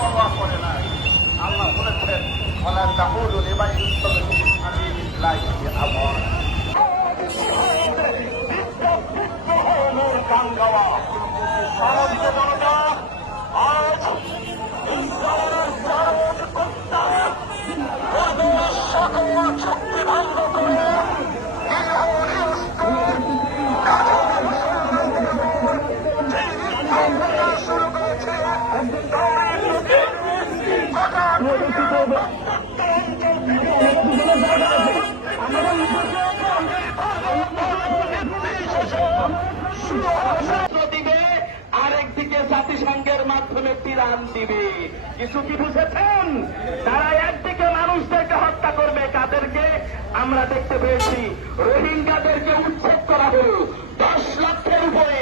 পরোয়া করে নাই। আল্লাহ বলেছেন ওয়ালা তাকুলু লিমান ইউকতালু ফি সাবিলিল্লাহি আমওয়াত। দিবে, আরেকদিকে জাতিসংঘের মাধ্যমে ত্রাণ দিবে। কিছু কি বুঝেছেন? তারা একদিকে মানুষদেরকে হত্যা করবে, কাদেরকে আমরা দেখতে পেয়েছি রোহিঙ্গাদেরকে উচ্ছেদ করা হলো 10 লক্ষের উপরে।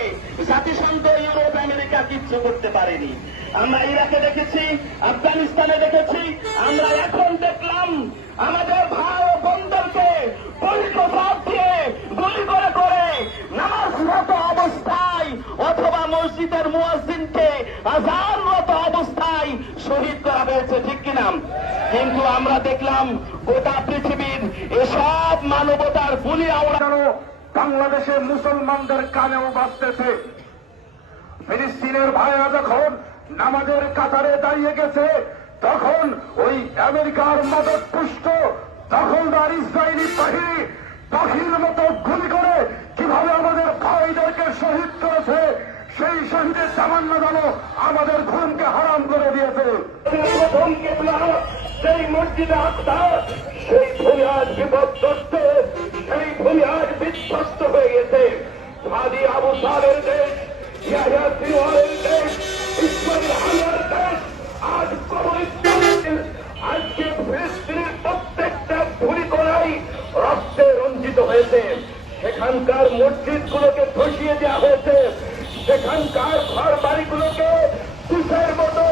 জাতিসংঘ, ইউরোপ, আমেরিকা কিচ্ছু করতে পারেনি। আমরা ইরাকে দেখেছি, আফগানিস্তানে দেখেছি, আমরা এখন দেখলাম আমাদের ভাই ও বোনদেরকে পরিকল্পনা দিয়ে গুলি করে করে নামাজরত অবস্থায় অথবা মসজিদের মুয়াজ্জিনকে আযানরত অবস্থায় শহীদ করা হয়েছে, ঠিক কিনা? কিন্তু আমরা দেখলাম গোটা পৃথিবীর এসব মানবতার বুলি আওড়ানো বাংলাদেশের মুসলমানদের কানেও বাজতেছে। ফিলিস্তিনের ভাইরা যখন নামাজের কাতারে দাঁড়িয়ে গেছে, তখন ওই আমেরিকার মদত পুষ্ট দখলদার ইসরায়েলি বাহিনী পাখির মতো গুলি করে কিভাবে আমাদের ভাইদেরকে শহীদ করেছে, সেই শহীদের সামান্য যেন আমাদের ঘুমকে হারাম করে দিয়েছে। প্রথম কেবলা সেই মসজিদে আকসা, সেই ভূমি আজ বিপর্যস্ত, সেই ভূমি আজ বিধ্বস্ত হয়ে গেছে। হাদি আবু সালের দেশ, ইয়াহিয়া সিনওয়ারের দেশ, ইসমাইল হানিয়ার দেশ আজ আজকে ফিলিস্তিনের প্রত্যেকটা ভূমি কোণায় রক্তে রঞ্জিত হয়েছে। সেখানকার মসজিদগুলোকে ধসিয়ে দেওয়া হয়েছে, সেখানকার ঘর বাড়িগুলোকে তুষের মতো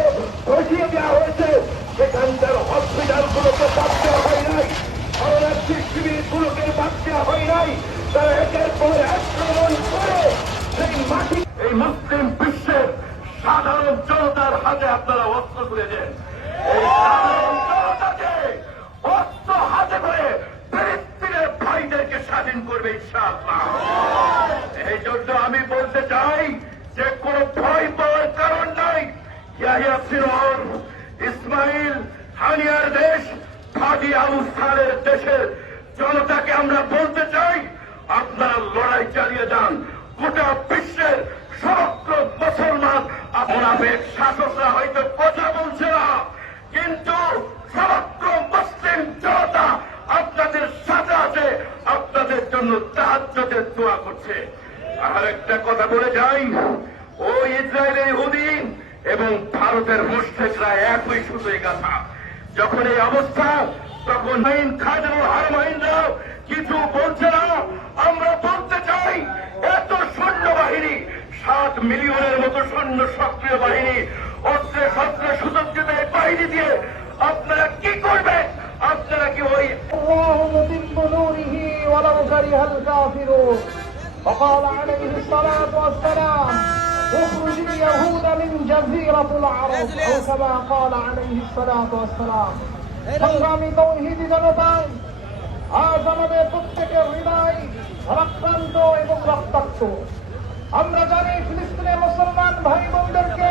ধসিয়ে দেওয়া হয়েছে, সেখানকার হসপিটালগুলোকে বাদ দেওয়া হয় নাই, শরণার্থী শিবিরগুলোকে বাদ দেওয়া হয় নাই। তারা একের পর আক্রমণ করে সেই মাটি, এই মুসলিম বিশ্বের সাধারণ জনতার হাতে আপনারা অস্ত্র তুলে দেন। এই সাধারণ জনতাকে অস্ত্র হাতে করে ফিলিস্তিনের ভাইদেরকে স্বাধীন করবে ইনশাআল্লাহ। এই জন্য আমি বলতে চাই যে কোন ভয় পাওয়ার কারণ নাই। ইয়াহিয়া সিনওয়ার, ইসমাইল হানিয়ার দেশ, হাদি আবু সালের দেশের জনতাকে আমরা বলতে চাই, আপনারা লড়াই চালিয়ে যান। গোটা বিশ্বের সমগ্র মুসলমান, আপনাদের শাসকরা হয়তো কথা বলছে না, কিন্তু সমগ্র মুসলিম জনতা আপনাদের সাথে আছে, আপনাদের জন্য তাহাজ্জুদের দোয়া করছে। আর একটা কথা বলে যাই, ওই ইসরায়েলের ইহুদি এবং ভারতের মুশরিকরা একই সুতোয় গাঁথা। যখন এই অবস্থা, তখন খাজরুল হারমাইনরা কিছু বলছে না। আমরা বলতে চাই, এত সৈন্য বাহিনী, 7 মিলিয়নের মতো সৈন্য সক্রিয় বাহিনী, অস্ত্রে শস্ত্রে সুসজ্জিত এই বাহিনী দিয়ে আপনারা কি করবেন? আপনারা কি ওই وقال عليه الصلاة والسلام اخرج اليهود من جزيرة العرب أو كما قال عليه الصلاة والسلام। সংগ্রামী তৌহিদি জনতা, আজ আমাদের প্রত্যেকের হৃদয় ভারাক্রান্ত এবং রক্তাক্ত। আমরা জানি ফিলিস্তিনের মুসলমান ভাই বোনদেরকে